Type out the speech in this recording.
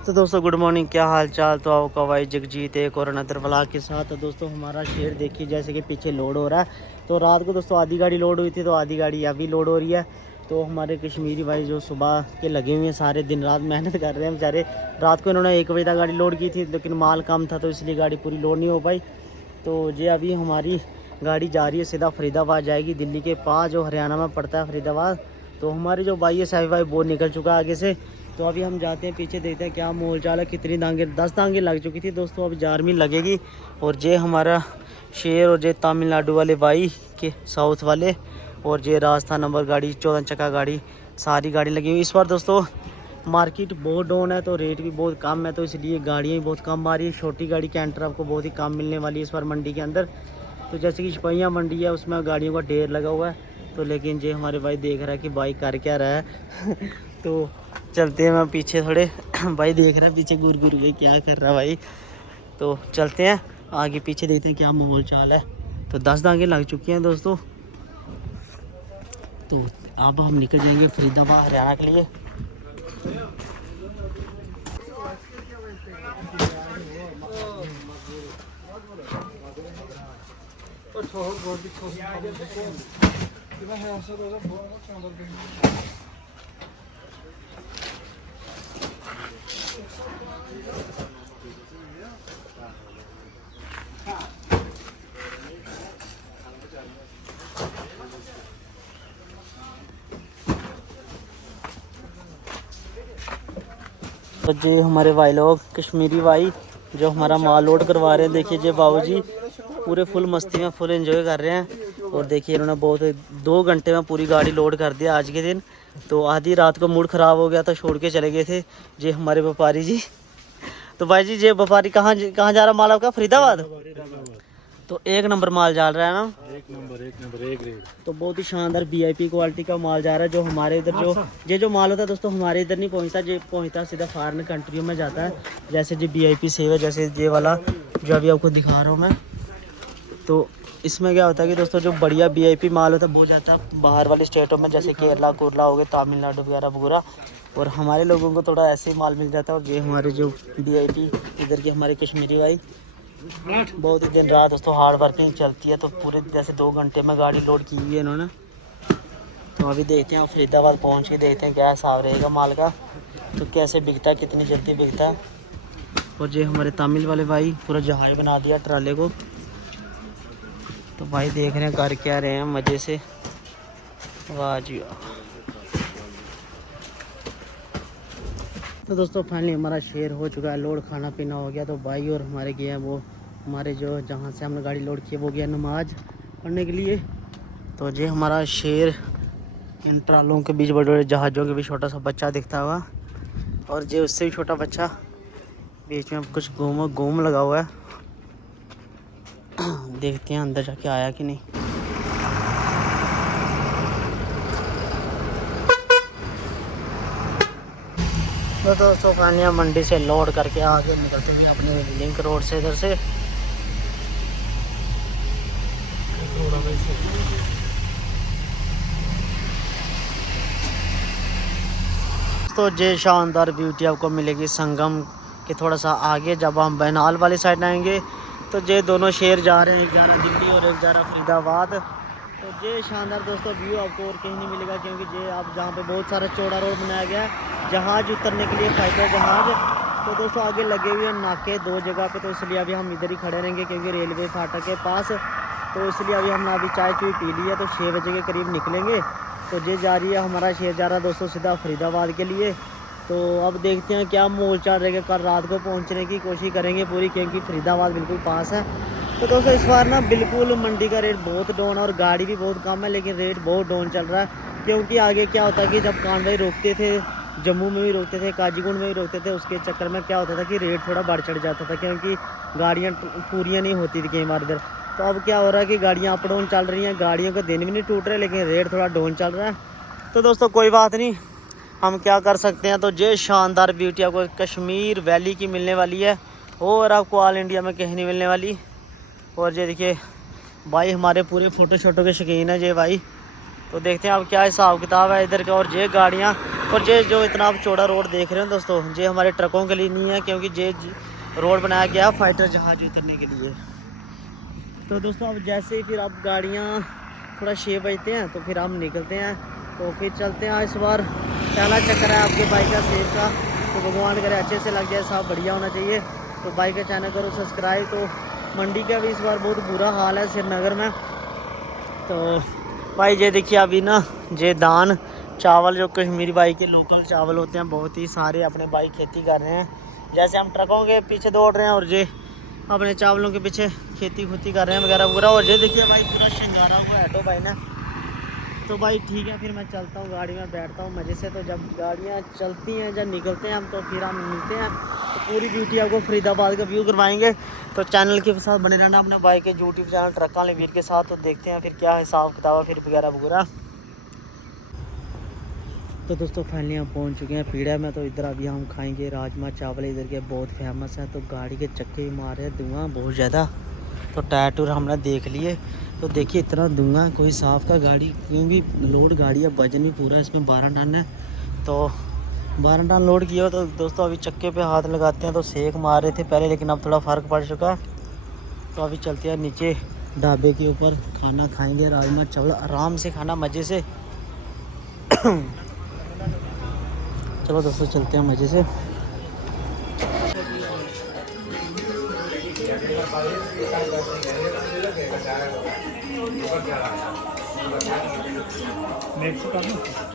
तो दोस्तों good morning, क्या हाल चाल। तो आपका भाई जगजीत एक और अनदर व्लॉग के साथ। तो दोस्तों हमारा शेर देखिए जैसे कि पीछे लोड हो रहा है। तो रात को दोस्तों आधी गाड़ी लोड हुई थी, तो आधी गाड़ी अभी लोड हो रही है। तो हमारे कश्मीरी भाई जो सुबह के लगे हुए हैं, सारे दिन रात मेहनत कर रहे हैं बेचारे। रात को इन्होंने 1 बजे तक गाड़ी लोड की थी, लेकिन माल कम था तो इसलिए गाड़ी पूरी लोड नहीं हो पाई। तो ये अभी हमारी गाड़ी जा रही है सीधा फरीदाबाद जाएगी, दिल्ली के पास जो हरियाणा में पड़ता है फरीदाबाद। तो हमारे जो भाई है साहिब भाई वो निकल चुका है आगे से। तो अभी हम जाते हैं पीछे, देखते हैं क्या मोल चाल है। कितनी दांगे, 10 दांगे लग चुकी थी दोस्तों, अभी 11वीं लगेगी। और ये हमारा शेर और ये तमिलनाडु वाले भाई के साउथ वाले, और ये राजस्थान नंबर गाड़ी 14 चक्का गाड़ी, सारी गाड़ी लगी हुई। इस बार दोस्तों मार्केट बहुत डाउन है, तो रेट भी बहुत कम है, तो इसलिए गाड़ियाँ भी बहुत कम आ रही है। छोटी गाड़ी कैंटर आपको बहुत ही कम मिलने वाली है इस बार मंडी के अंदर। तो जैसे कि सिपहिया मंडी है, उसमें गाड़ियों का ढेर लगा हुआ है। तो लेकिन ये हमारे भाई देख रहा है कि भाई कर क्या रहा है तो चलते हैं, मैं पीछे थोड़े भाई देख रहा है पीछे गुर गुर ये क्या कर रहा है भाई। तो चलते हैं आगे पीछे, देखते हैं क्या माहौल चाल है। तो 10 दांगे लग चुकी हैं दोस्तों। तो अब हम निकल जाएंगे फरीदाबाद हरियाणा के लिए। तो ये हमारे भाई लोग कश्मीरी भाई जो हमारा माल लोड करवा रहे हैं। देखिए ये बाबूजी पूरे फुल मस्ती में फुल एंजॉय कर रहे हैं। और देखिए इन्होंने बहुत 2 घंटे में पूरी गाड़ी लोड कर दिया आज के दिन। तो आधी रात को मूड ख़राब हो गया तो छोड़ के चले गए थे ये हमारे व्यापारी जी। तो भाई जी ये व्यापारी कहाँ कहाँ जा रहा माल आपका? फरीदाबाद। तो 1 नंबर माल जा रहा है ना? एक नंबर एक रेट। तो बहुत ही शानदार वीआईपी क्वालिटी का माल जा रहा है। जो हमारे इधर जो माल होता है दोस्तों हमारे इधर नहीं पहुंचता, ये पहुंचता सीधा फॉरेन कंट्रियों में जाता है। जैसे जो वीआईपी सेव है, जैसे ये वाला जो अभी आपको दिखा रहा हूँ मैं। तो इसमें क्या होता है कि दोस्तों जो बढ़िया वीआईपी माल होता है वो जाता है बाहर वाले स्टेटों में, जैसे केरला कुरला हो गए, तमिलनाडु वगैरह वगैरह। और हमारे लोगों को थोड़ा ऐसे ही माल मिल जाता है। और ये हमारे जो वीआईपी इधर के हमारे कश्मीरी भाई बहुत ही दिन रात दोस्तों हार्ड वर्किंग चलती है। तो पूरे जैसे 2 घंटे में गाड़ी लोड की हुई है इन्होंने। तो अभी देखते हैं फरीदाबाद पहुंच के देखते हैं क्या हिसाब रहेगा माल का, तो कैसे बिकता है, कितनी जल्दी बिकता है। और ये हमारे तमिल वाले भाई पूरा जहाज बना दिया ट्राले को। तो भाई देख रहे हैं कर क्या रहे हैं मज़े से। वाह जी वाह। तो दोस्तों फाइनली हमारा शेयर हो चुका है लोड, खाना पीना हो गया। तो भाई और हमारे गए हैं वो हमारे जो जहाँ से हमने गाड़ी लोड की वो गया नमाज पढ़ने के लिए। तो ये हमारा शेर इन ट्रालों के बीच बड़े बड़े जहाज़ों के बीच छोटा सा बच्चा दिखता हुआ, और ये उससे भी छोटा बच्चा बीच में कुछ घूम लगा हुआ है। देखते हैं अंदर जाके आया कि नहीं। तो दोस्तों फाइनली मंडी से लोड करके आगे निकलते हुए अपने लिंक रोड से इधर से। तो ये शानदार ब्यूटी आपको मिलेगी संगम के थोड़ा सा आगे, जब हम बैनाल वाली साइड आएंगे। तो ये दोनों शेर जा रहे हैं, एक जा रहा दिल्ली और एक जा रहा फरीदाबाद। तो ये शानदार दोस्तों व्यू आपको और कहीं नहीं मिलेगा, क्योंकि ये आप जहाँ पे बहुत सारा चौड़ा रोड बनाया गया है जहाज़ उतरने के लिए, फाइटर जहाज़। तो दोस्तों आगे लगे हुए हैं नाके 2 जगह पे, तो इसलिए अभी हम इधर ही खड़े रहेंगे क्योंकि रेलवे फाटक के पास। तो इसलिए अभी हमने अभी चाय चुई पी ली है, तो 6 बजे के करीब निकलेंगे। तो ये जा रही है हमारा शेर जा रहा है दोस्तों सीधा फरीदाबाद के लिए। तो अब देखते हैं क्या मोल चाल रहेगा। कल रात को पहुंचने की कोशिश करेंगे पूरी, क्योंकि फरीदाबाद बिल्कुल पास है। तो दोस्तों इस बार ना बिल्कुल मंडी का रेट बहुत डाउन है और गाड़ी भी बहुत कम है, लेकिन रेट बहुत डाउन चल रहा है। क्योंकि आगे क्या होता है कि जब कानवाई रोकते थे, जम्मू में भी रोकते थे, काजीगुंड में भी रोकते थे, उसके चक्कर में क्या होता था कि रेट थोड़ा बढ़ चढ़ जाता था, क्योंकि गाड़ियाँ पूरियाँ नहीं होती थी कई बार इधर। तो अब क्या हो रहा है कि गाड़ियाँ अप डाउन चल रही हैं, गाड़ियों का दिन भी नहीं टूट रहे, लेकिन रेट थोड़ा डाउन चल रहा है। तो दोस्तों कोई बात नहीं, हम क्या कर सकते हैं। तो ये शानदार ब्यूटी आपको कश्मीर वैली की मिलने वाली है, और आपको ऑल इंडिया में कहीं नहीं मिलने वाली। और ये देखिए भाई हमारे पूरे फ़ोटो शोटो के शौकीन है ये भाई। तो देखते हैं अब क्या हिसाब किताब है इधर का। और ये गाड़ियाँ और ये जो इतना आप चौड़ा रोड देख रहे हो दोस्तों, ये हमारे ट्रकों के लिए नहीं है, क्योंकि ये रोड बनाया गया है फाइटर जहाज उतरने के लिए। तो दोस्तों अब जैसे ही फिर अब गाड़ियाँ थोड़ा 6 बजते हैं तो फिर हम निकलते हैं, तो फिर चलते हैं। इस बार पहला चक्कर है आपके बाइक का सेब का, तो भगवान करे अच्छे से लग जाए, साफ बढ़िया होना चाहिए। तो बाइक का चैनल करो सब्सक्राइब। तो मंडी का भी इस बार बहुत बुरा हाल है श्रीनगर में। तो भाई ये देखिए अभी ना ये दान चावल जो कश्मीरी बाइक के लोकल चावल होते हैं, बहुत ही सारे अपने भाई खेती कर रहे हैं। जैसे हम ट्रकों के पीछे दौड़ रहे हैं और ये अपने चावलों के पीछे खेती कर रहे हैं वगैरह वगैरह। और ये देखिए भाई पूरा श्रृंगारा हुआ है ऑटो भाई ने। तो भाई ठीक है, फिर मैं चलता हूँ गाड़ी में, बैठता हूँ मज़े से। तो जब गाड़ियाँ चलती हैं, जब निकलते हैं हम, तो फिर हम मिलते हैं। तो पूरी ब्यूटी आपको फरीदाबाद का व्यू करवाएंगे। तो चैनल के साथ बने रहना अपने भाई के यूट्यूब चैनल ट्रक वाले वीर के साथ। तो देखते हैं फिर क्या हिसाब किताब फिर वगैरह वगैरह। तो दोस्तों फाइनली हम पहुंच चुके हैं पीड़ा में। तो इधर अभी हम खाएंगे राजमा चावल, इधर के बहुत फेमस है। तो गाड़ी के चक्के ही मार रहे हैं धुआं बहुत ज़्यादा। तो टायर टूर हमने देख लिए। तो देखिए इतना धुआं कोई साफ का गाड़ी, क्योंकि लोड गाड़ी है, वजन भी पूरा इसमें 12 टन है। तो 12 टन लोड किया। तो दोस्तों अभी चक्के पे हाथ लगाते हैं तो सेक मार रहे थे पहले, लेकिन अब थोड़ा फ़र्क पड़ चुका। तो अभी चलते हैं नीचे ढाबे के ऊपर, खाना खाएंगे राजमा चावल, आराम से खाना मज़े से। चलो दोस्तों चलते हैं मज़े से। नेक्स्ट